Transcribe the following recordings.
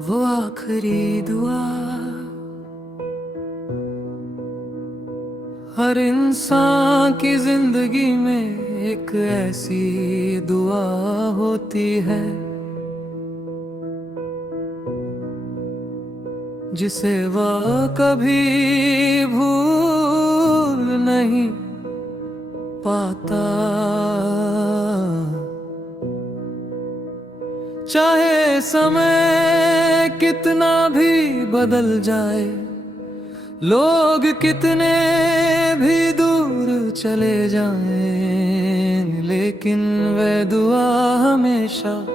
वो आखिरी दुआ हर इंसान की जिंदगी में एक ऐसी दुआ होती है जिसे वह कभी भूल नहीं पाता। चाहे समय कितना भी बदल जाए, लोग कितने भी दूर चले जाएं, लेकिन वह दुआ हमेशा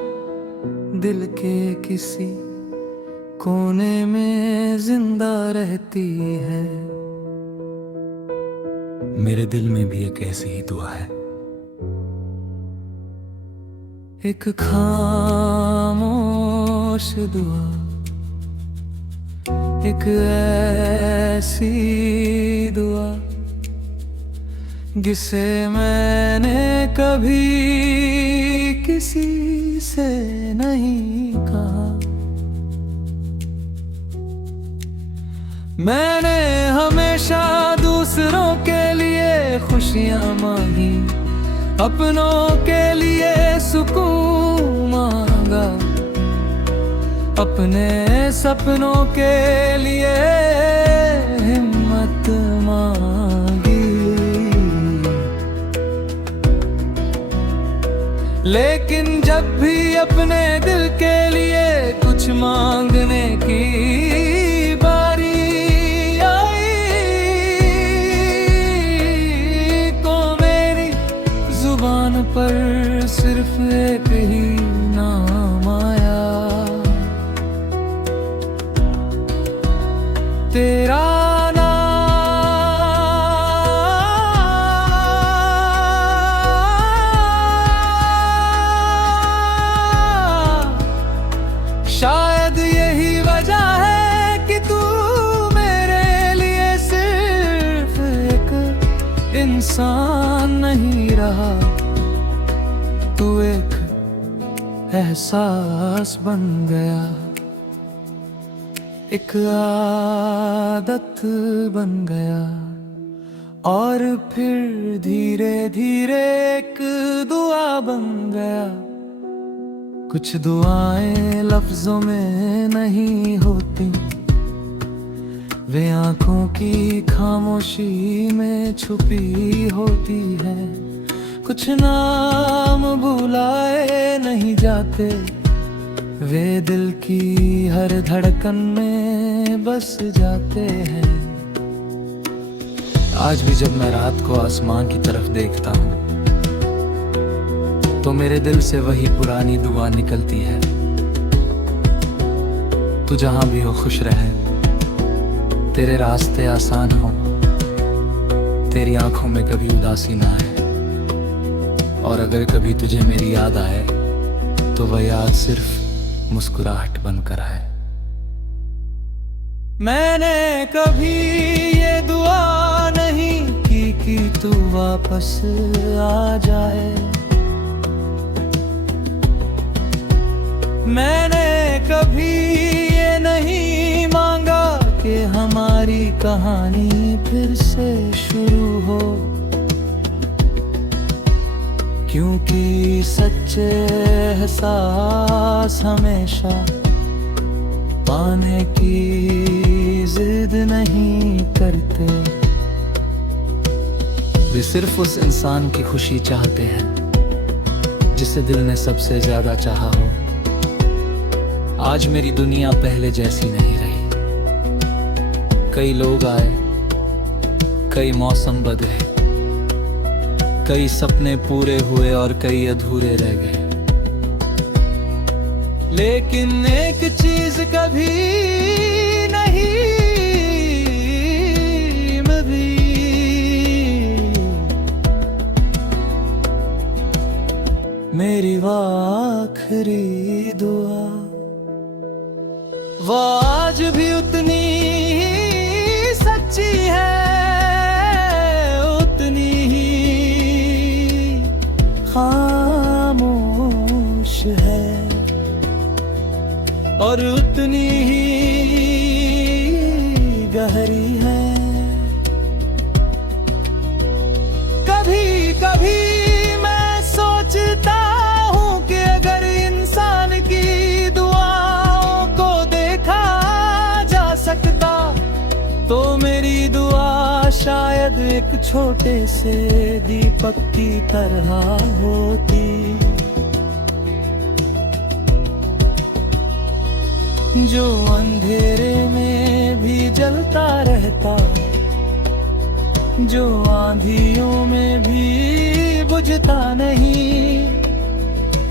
दिल के किसी कोने में जिंदा रहती है। मेरे दिल में भी एक ऐसी ही दुआ है। एक खामोश दुआ, एक ऐसी दुआ जिसे मैंने कभी किसी से नहीं कहा। मैंने हमेशा दूसरों के लिए खुशियां मांगी, अपनों के लिए सुकून मांगा, अपने सपनों के लिए हिम्मत मांगी। लेकिन जब भी अपने दिल के लिए कुछ मांगने की बारी आई, तो मेरी जुबान पर सिर्फ एक ही नाम आया, तेरा नाम। शायद यही वजह है कि तू मेरे लिए सिर्फ एक इंसान नहीं रहा, तू एक एहसास बन गया, एक आदत बन गया, और फिर धीरे धीरे एक दुआ बन गया। कुछ दुआएं लफ्जों में नहीं होती, वे आंखों की खामोशी में छुपी होती है। कुछ नाम भुलाए नहीं जाते, वे दिल की हर धड़कन में बस जाते हैं। आज भी जब मैं रात को आसमान की तरफ देखता हूँ, तो मेरे दिल से वही पुरानी दुआ निकलती है। तू जहां भी हो खुश रहे, तेरे रास्ते आसान हो, तेरी आंखों में कभी उदासी ना आए, और अगर कभी तुझे मेरी याद आए तो वह याद सिर्फ मुस्कुराहट बनकर आए। मैंने कभी ये दुआ नहीं की कि तू वापस आ जाए, मैंने कभी ये नहीं मांगा कि हमारी कहानी फिर से शुरू हो, क्योंकि सच्चे एहसास हमेशा पाने की जिद नहीं करते, वे सिर्फ उस इंसान की खुशी चाहते हैं जिसे दिल ने सबसे ज्यादा चाहा हो। आज मेरी दुनिया पहले जैसी नहीं रही, कई लोग आए, कई मौसम बदले, कई सपने पूरे हुए और कई अधूरे रह गए, लेकिन एक चीज कभी नहीं मिली, मेरी वो आखिरी दुआ, वो आज भी उतनी ही सच्ची है, उतनी ही खामोश है। और उतनी ही गहरी है। कभी कभी मैं सोचता हूँ कि अगर इंसान की दुआओं को देखा जा सकता तो मेरी दुआ शायद एक छोटे से दीपक की तरह होती, जो अंधेरे में भी जलता रहता, जो आंधियों में भी बुझता नहीं,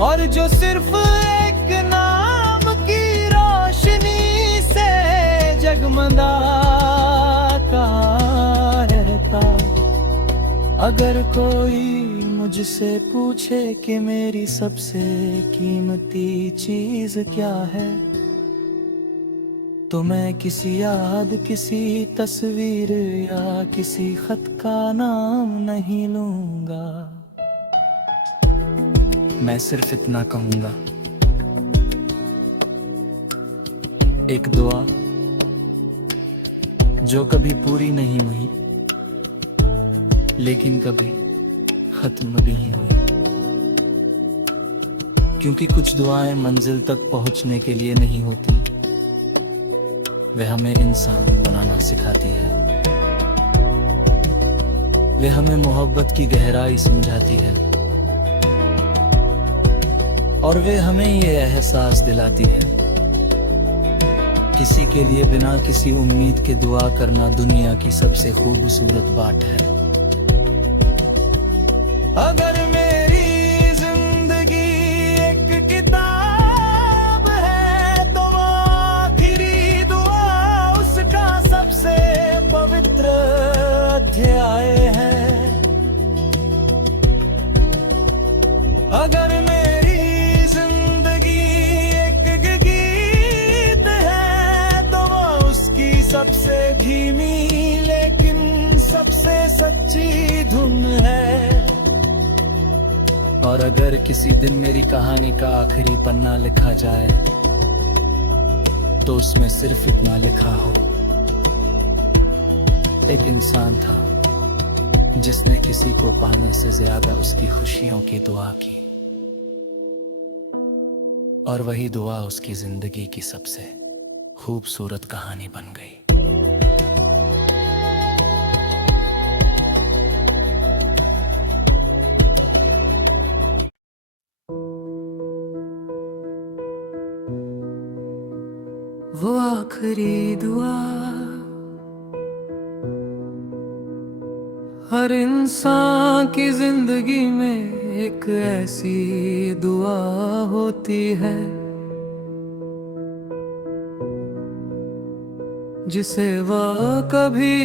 और जो सिर्फ एक नाम की रोशनी से जगमगाता रहता। अगर कोई मुझसे पूछे कि मेरी सबसे कीमती चीज क्या है, तो मैं किसी याद, किसी तस्वीर या किसी खत का नाम नहीं लूंगा। मैं सिर्फ इतना कहूंगा, एक दुआ जो कभी पूरी नहीं हुई लेकिन कभी खत्म भी नहीं हुई, क्योंकि कुछ दुआएं मंजिल तक पहुंचने के लिए नहीं होती, वे हमें इंसान बनाना सिखाती है। वे हमें मोहब्बत की गहराई समझाती है, और वे हमें ये एहसास दिलाती है, किसी के लिए बिना किसी उम्मीद के दुआ करना दुनिया की सबसे खूबसूरत बात है। अगर मेरी जिंदगी एक किताब है तो वो आखिरी दुआ उसका सबसे पवित्र अध्याय है। अगर मेरी जिंदगी एक गीत है तो वो उसकी सबसे धीमी लेकिन सबसे सच्ची धुन है। और अगर किसी दिन मेरी कहानी का आखिरी पन्ना लिखा जाए तो उसमें सिर्फ इतना लिखा हो, एक इंसान था जिसने किसी को पाने से ज्यादा उसकी खुशियों की दुआ की, और वही दुआ उसकी जिंदगी की सबसे खूबसूरत कहानी बन गई। वो आखिरी दुआ हर इंसान की जिंदगी में एक ऐसी दुआ होती है जिसे वह कभी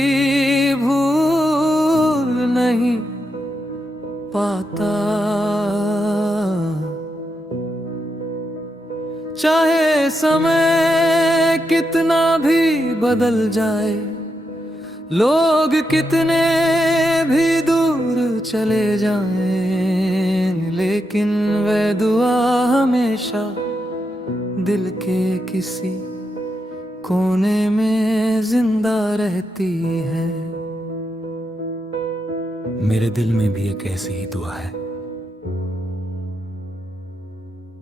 भूल नहीं पाता। चाहे समय कितना भी बदल जाए, लोग कितने भी दूर चले जाएं, लेकिन वह दुआ हमेशा दिल के किसी कोने में जिंदा रहती है। मेरे दिल में भी एक ऐसी ही दुआ है,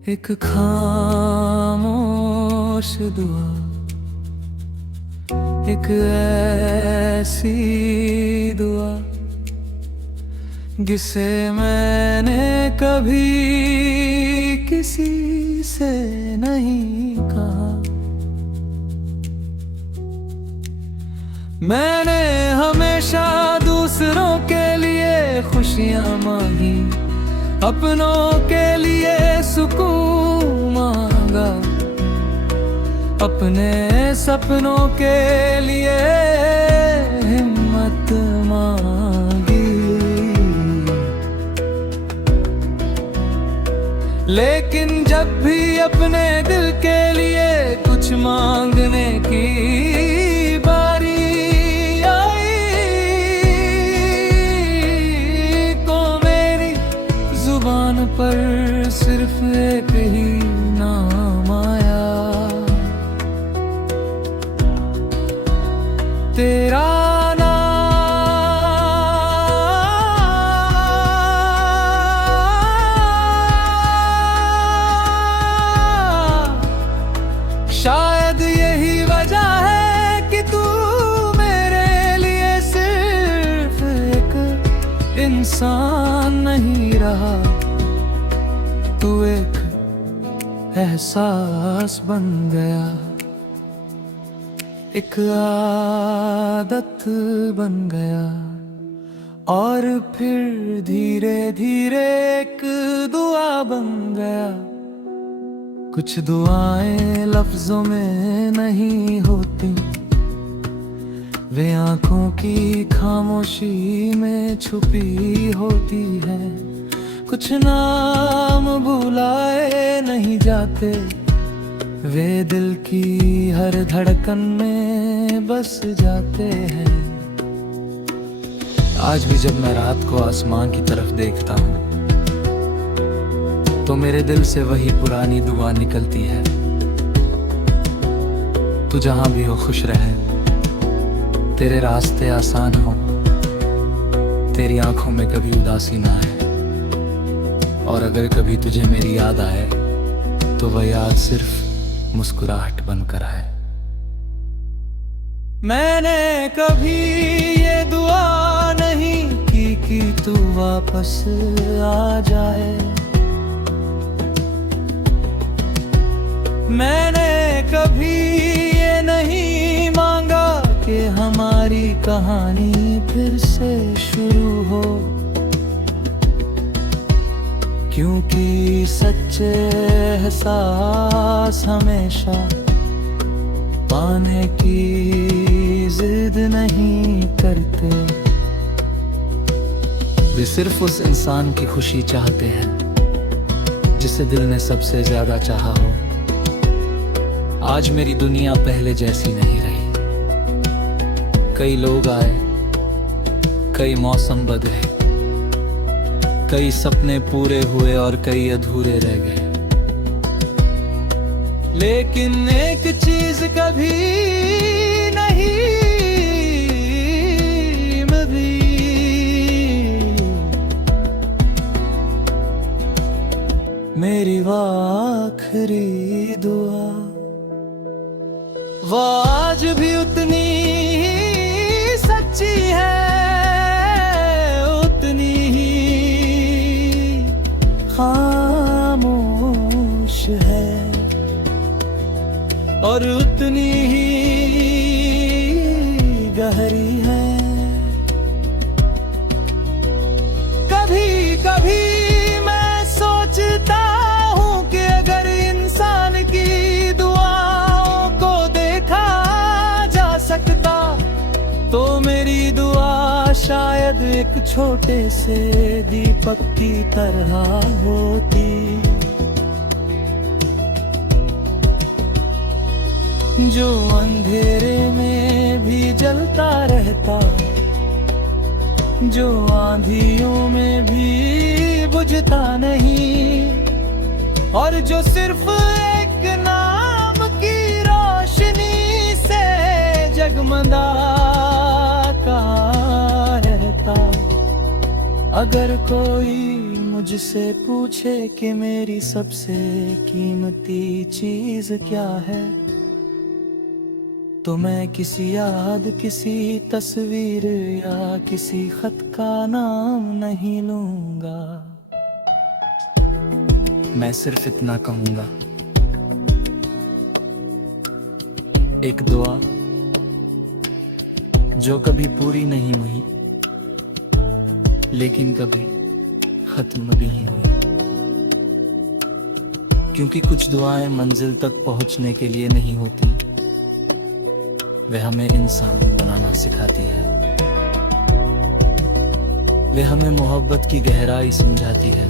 एक खामोश दुआ, एक ऐसी दुआ जिसे मैंने कभी किसी से नहीं कहा। मैंने हमेशा दूसरों के लिए खुशियां मांगी, अपनों के लिए सुकून मांगा, अपने सपनों के लिए हिम्मत मांगी, लेकिन जब भी अपने दिल के लिए कुछ मांगने की बारी आई तो मेरी जुबान पर सिर्फ एक ही नाम आया, तेरा शायद यही वजह है कि तू मेरे लिए सिर्फ एक इंसान नहीं रहा, तू एक एहसास बन गया, एक आदत बन गया, और फिर धीरे धीरे एक दुआ बन गया। कुछ दुआएं लफ्जों में नहीं होती, वे आंखों की खामोशी में छुपी होती है। कुछ नाम भुलाए नहीं जाते, वे दिल की हर धड़कन में बस जाते हैं। आज भी जब मैं रात को आसमान की तरफ देखता हूँ तो मेरे दिल से वही पुरानी दुआ निकलती है, तू जहां भी हो खुश रहे, तेरे रास्ते आसान हो, तेरी आंखों में कभी उदासी ना आए, और अगर कभी तुझे मेरी याद आए तो वह याद सिर्फ मुस्कुराहट बनकर आए। मैंने कभी ये दुआ नहीं की कि तू वापस आ जाए, मैंने कभी ये नहीं मांगा कि हमारी कहानी फिर से शुरू हो, क्योंकि सच्चे एहसास हमेशा पाने की जिद नहीं करते, वे सिर्फ उस इंसान की खुशी चाहते हैं जिसे दिल ने सबसे ज्यादा चाहा हो। आज मेरी दुनिया पहले जैसी नहीं रही, कई लोग आए, कई मौसम बदले, कई सपने पूरे हुए और कई अधूरे रह गए, लेकिन एक चीज कभी नहीं मिली, मेरी वो आखिरी दुआ, वो आज भी उतनी ही सच्ची है, उतनी ही खामोश है, और उतनी ही गहरी है। कभी कभी मैं सोचता हूँ कि अगर इंसान की दुआओं को देखा जा सकता तो मेरी दुआ शायद एक छोटे से दीपक की तरह होती, जो अंधेरे में भी जलता रहता, जो आंधियों में भी बुझता नहीं, और जो सिर्फ एक नाम की रोशनी से जगमगाता रहता। अगर कोई मुझसे पूछे कि मेरी सबसे कीमती चीज क्या है, तो मैं किसी याद, किसी तस्वीर या किसी खत का नाम नहीं लूंगा, मैं सिर्फ इतना कहूंगा, एक दुआ जो कभी पूरी नहीं हुई लेकिन कभी खत्म भी नहीं हुई, क्योंकि कुछ दुआएं मंजिल तक पहुंचने के लिए नहीं होती, वे हमें इंसान बनाना सिखाती है, वे हमें मोहब्बत की गहराई समझाती है,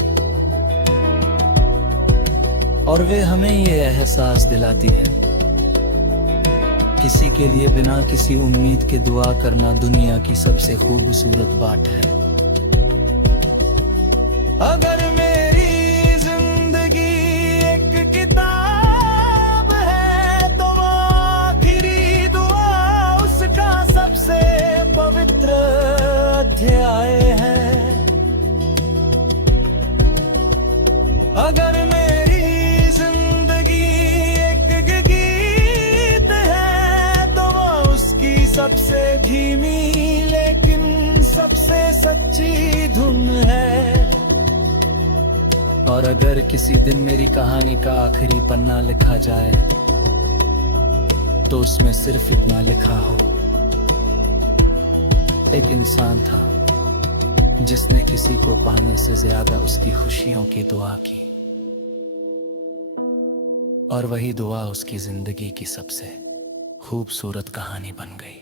और वे हमें ये एहसास दिलाती है किसी के लिए बिना किसी उम्मीद के दुआ करना दुनिया की सबसे खूबसूरत बात है। अगर मेरी जिंदगी एक किताब है तो वो आखिरी दुआ उसका सबसे अगर मेरी जिंदगी एक गीत है तो वो उसकी सबसे धीमी लेकिन सबसे सच्ची धुन है। और अगर किसी दिन मेरी कहानी का आखिरी पन्ना लिखा जाए तो उसमें सिर्फ इतना लिखा हो, एक इंसान था जिसने किसी को पाने से ज्यादा उसकी खुशियों की दुआ की, और वही दुआ उसकी जिंदगी की सबसे खूबसूरत कहानी बन गई।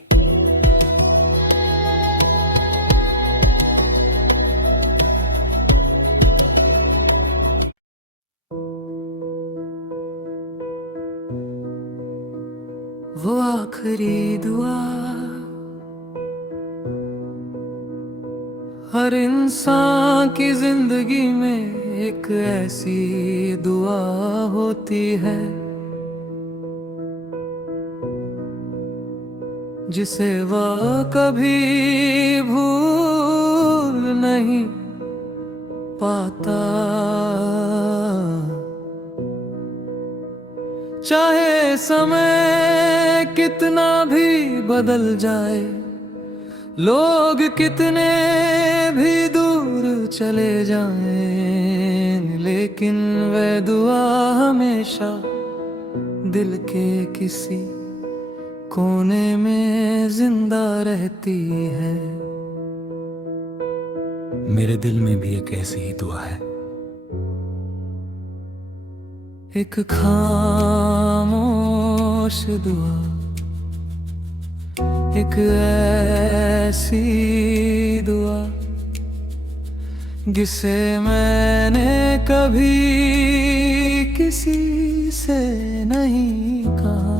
वो आखिरी दुआ हर इंसान की जिंदगी में एक ऐसी दुआ होती है जिसे वह कभी भूल नहीं पाता। चाहे समय कितना भी बदल जाए, लोग कितने भी दूर चले जाएं, लेकिन वह दुआ हमेशा दिल के किसी कोने में जिंदा रहती है। मेरे दिल में भी एक ऐसी ही दुआ है, एक खामोश दुआ, एक ऐसी दुआ जिसे मैंने कभी किसी से नहीं कहा।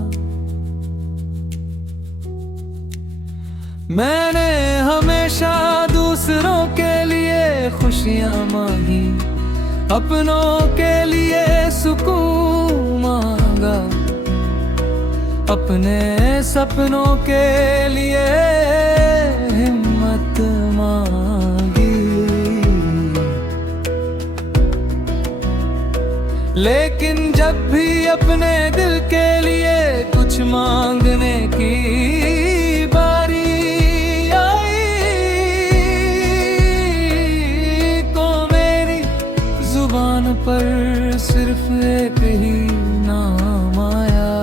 मैंने हमेशा दूसरों के लिए खुशियां मांगी, अपनों के लिए सुकून मांगा, अपने सपनों के लिए हिम्मत मांगी। लेकिन जब भी अपने दिल के लिए कुछ मांगने की बारी आई, तो मेरी जुबान पर सिर्फ एक ही नाम आया,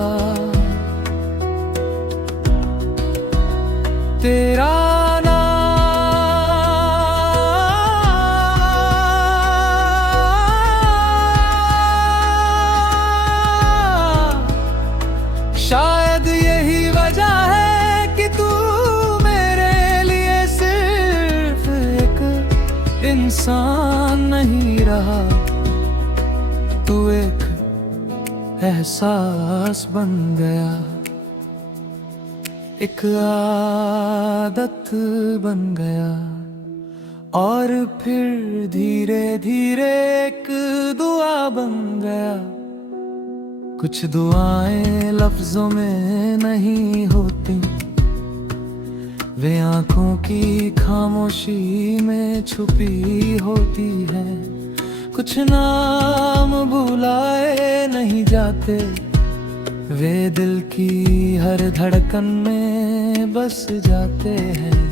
तेरा नाम। शायद यही वजह है कि तू मेरे लिए सिर्फ एक इंसान नहीं रहा, तू एक एहसास बन गया, एक आदत बन गया, और फिर धीरे धीरे एक दुआ बन गया। कुछ दुआएं लफ्जों में नहीं होती, वे आंखों की खामोशी में छुपी होती है। कुछ नाम भुलाए नहीं जाते, वे दिल की हर धड़कन में बस जाते हैं।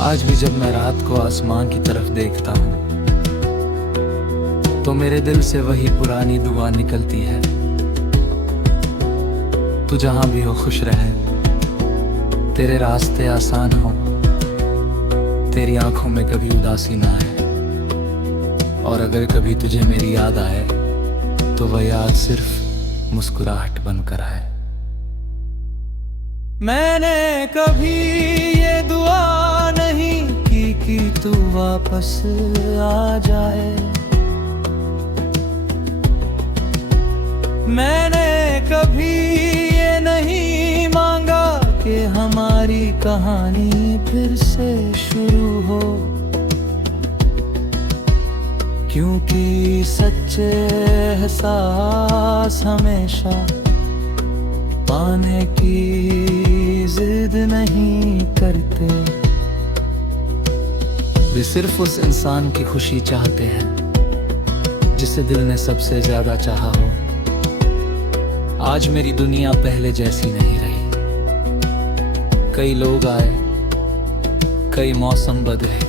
आज भी जब मैं रात को आसमान की तरफ देखता हूँ तो मेरे दिल से वही पुरानी दुआ निकलती है, तू जहां भी हो खुश रहे, तेरे रास्ते आसान हो, तेरी आंखों में कभी उदासी ना आए, और अगर कभी तुझे मेरी याद आए तो वह याद सिर्फ मुस्कुराहट बनकर आए। मैंने कभी ये दुआ नहीं की कि तू वापस आ जाए, मैंने कभी ये नहीं मांगा कि हमारी कहानी फिर से शुरू हो, क्योंकि सच्चे एहसास हमेशा पाने की जिद नहीं करते। वे सिर्फ उस इंसान की खुशी चाहते हैं जिसे दिल ने सबसे ज्यादा चाहा हो। आज मेरी दुनिया पहले जैसी नहीं रही। कई लोग आए, कई मौसम बदले,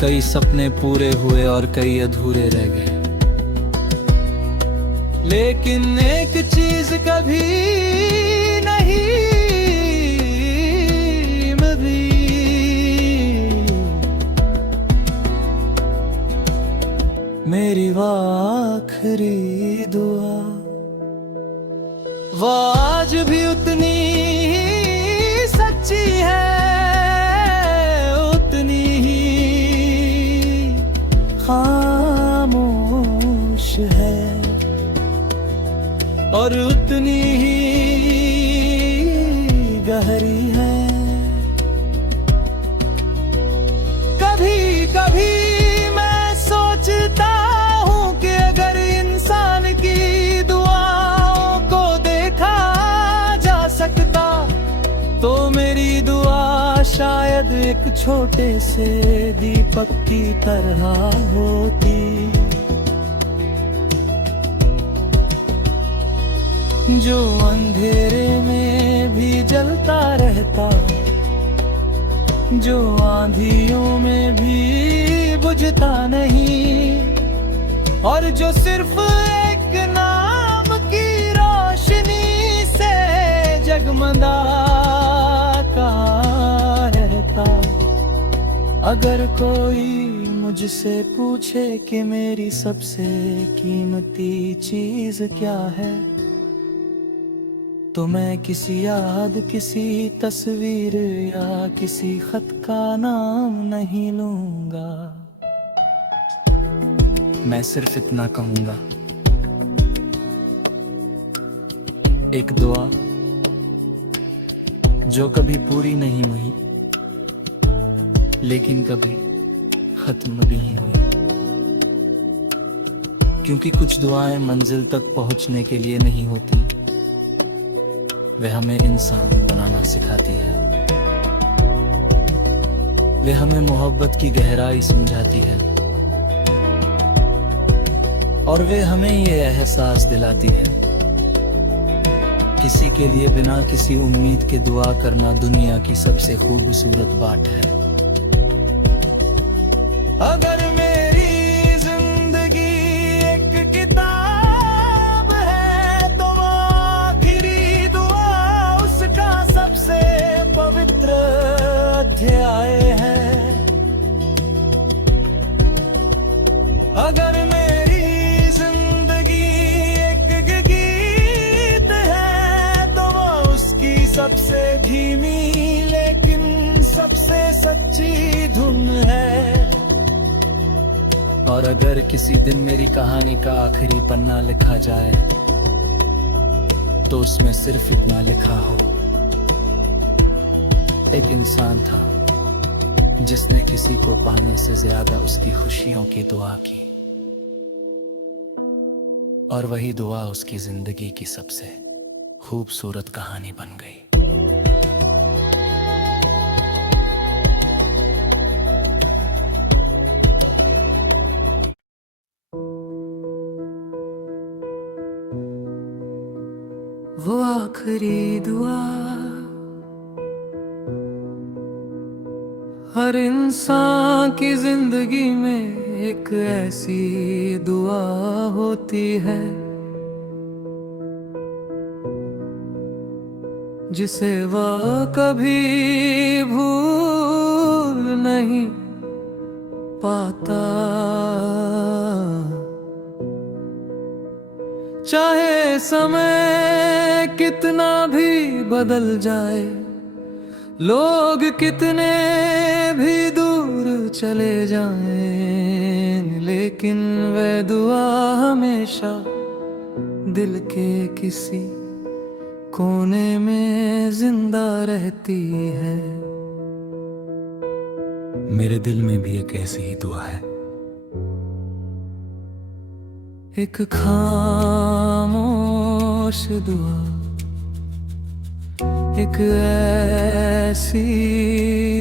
कई सपने पूरे हुए और कई अधूरे रह गए। लेकिन एक चीज कभी नहीं मिली, मेरी वो आखिरी दुआ, वो आज भी उतनी ही सच्ची है, उतनी ही खामोश है और उतनी ही गहरी है। कभी कभी मैं सोचता हूँ कि अगर इंसान की दुआओं को देखा जा सकता तो मेरी दुआ शायद एक छोटे से दीपक की तरह होती, जो अंधेरे में भी जलता रहता, जो आंधियों में भी बुझता नहीं, और जो सिर्फ एक नाम की रोशनी से जगमगाता रहता। अगर कोई मुझसे पूछे कि मेरी सबसे कीमती चीज क्या है, तो मैं किसी याद, किसी तस्वीर या किसी खत का नाम नहीं लूंगा। मैं सिर्फ इतना कहूंगा, एक दुआ जो कभी पूरी नहीं हुई लेकिन कभी खत्म भी नहीं हुई। क्योंकि कुछ दुआएं मंजिल तक पहुंचने के लिए नहीं होती, वे हमें इंसान बनाना सिखाती है। वे हमें मोहब्बत की गहराई समझाती है और वे हमें ये एहसास दिलाती है, किसी के लिए बिना किसी उम्मीद के दुआ करना दुनिया की सबसे खूबसूरत बात है। अगर मेरी जिंदगी एक किताब है तो वो आखिरी दुआ उसका सबसे पवित्र अध्याय है। अगर मेरी जिंदगी एक गीत है तो वो उसकी सबसे धीमी लेकिन सबसे सच्ची धुन है। और अगर किसी दिन मेरी कहानी का आखिरी पन्ना लिखा जाए तो उसमें सिर्फ इतना लिखा हो, एक इंसान था जिसने किसी को पाने से ज्यादा उसकी खुशियों की दुआ की, और वही दुआ उसकी जिंदगी की सबसे खूबसूरत कहानी बन गई। वो आखिरी दुआ हर इंसान की जिंदगी में एक ऐसी दुआ होती है जिसे वह कभी भूल नहीं पाता। चाहे समय कितना भी बदल जाए, लोग कितने भी दूर चले जाएं, लेकिन वह दुआ हमेशा दिल के किसी कोने में जिंदा रहती है। मेरे दिल में भी एक ऐसी ही दुआ है, एक खामोश दुआ, एक ऐसी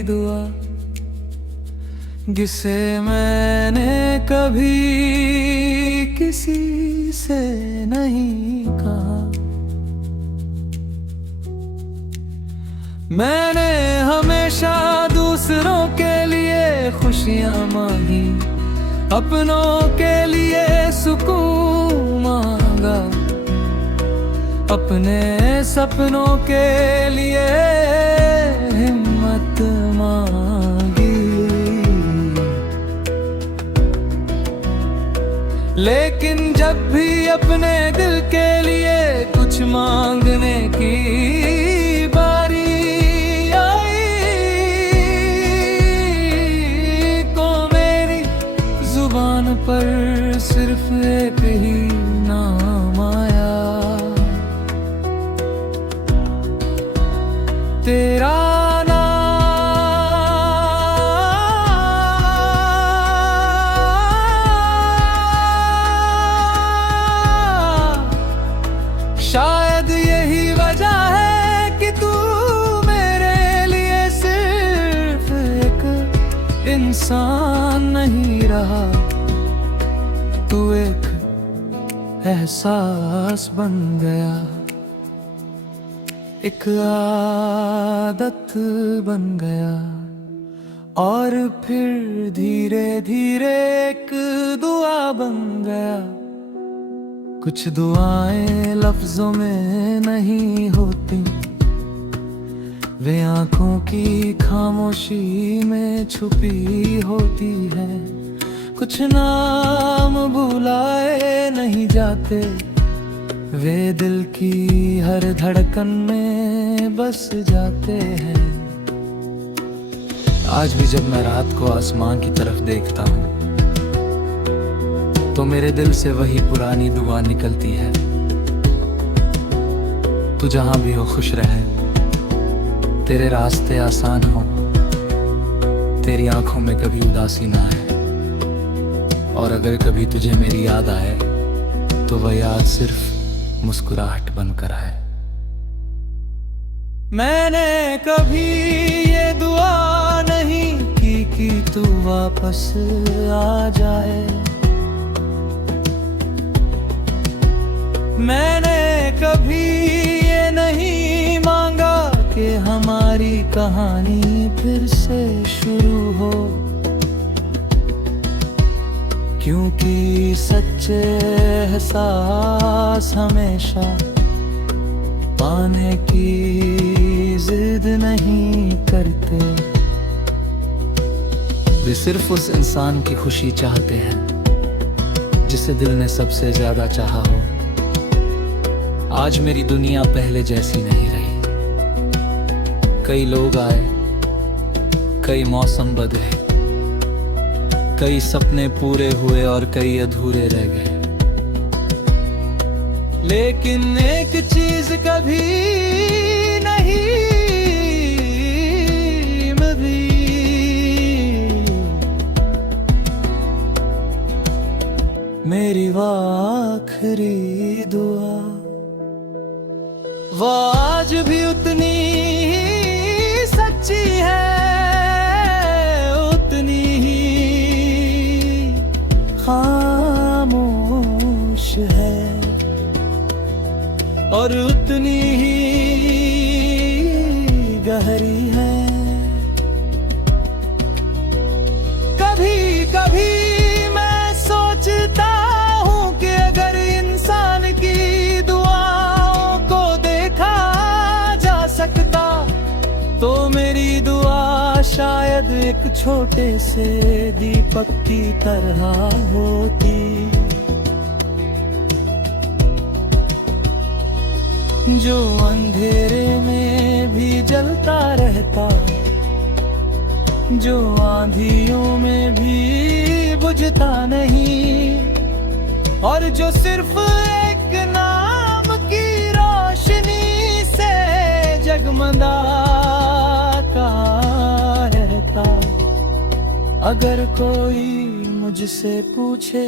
दुआ जिसे मैंने कभी किसी से नहीं कहा। मैंने हमेशा दूसरों के लिए खुशियां मांगी, अपनों के लिए सुकून मांगा, अपने सपनों के लिए हिम्मत मांगी। लेकिन जब भी अपने दिल के लिए कुछ मांगने की बारी आई, को मेरी जुबान पर सिर्फ एक ही नाम आया, तेरा नाम। शायद यही वजह है कि तू मेरे लिए सिर्फ एक इंसान नहीं रहा, तू एक एहसास बन गया, एक आदत बन गया, और फिर धीरे धीरे एक दुआ बन गया। कुछ दुआएं लफ्जों में नहीं होती, वे आंखों की खामोशी में छुपी होती है। कुछ नाम भुलाए नहीं जाते, वे दिल की हर धड़कन में बस जाते हैं। आज भी जब मैं रात को आसमान की तरफ देखता हूँ तो मेरे दिल से वही पुरानी दुआ निकलती है, तू जहां भी हो खुश रहे, तेरे रास्ते आसान हो, तेरी आंखों में कभी उदासी ना आए, और अगर कभी तुझे मेरी याद आए तो वह याद सिर्फ मुस्कुराहट बनकर आए। मैंने कभी ये दुआ नहीं की कि तू वापस आ जाए, मैंने कभी ये नहीं मांगा कि हमारी कहानी फिर से शुरू हो, क्योंकि सच्चे एहसास हमेशा पाने की जिद नहीं करते। वे सिर्फ उस इंसान की खुशी चाहते हैं जिसे दिल ने सबसे ज्यादा चाहा हो। आज मेरी दुनिया पहले जैसी नहीं रही, कई लोग आए, कई मौसम बदले, कई सपने पूरे हुए और कई अधूरे रह गए, लेकिन एक चीज कभी नहीं मिली, मेरी वो आखिरी दुआ, वो आज भी उतनी ही सच्ची है, उतनी ही खामोश है, और उतनी ही गहरी है। कभी कभी मैं सोचता हूँ कि अगर इंसान की दुआओं को देखा जा सकता तो मेरी दुआ शायद एक छोटे से दीपक की तरह होती, जो अंधेरे में भी जलता रहता, जो आंधियों में भी बुझता नहीं, और जो सिर्फ एक नाम की रोशनी से जगमगाता रहता। अगर कोई मुझसे पूछे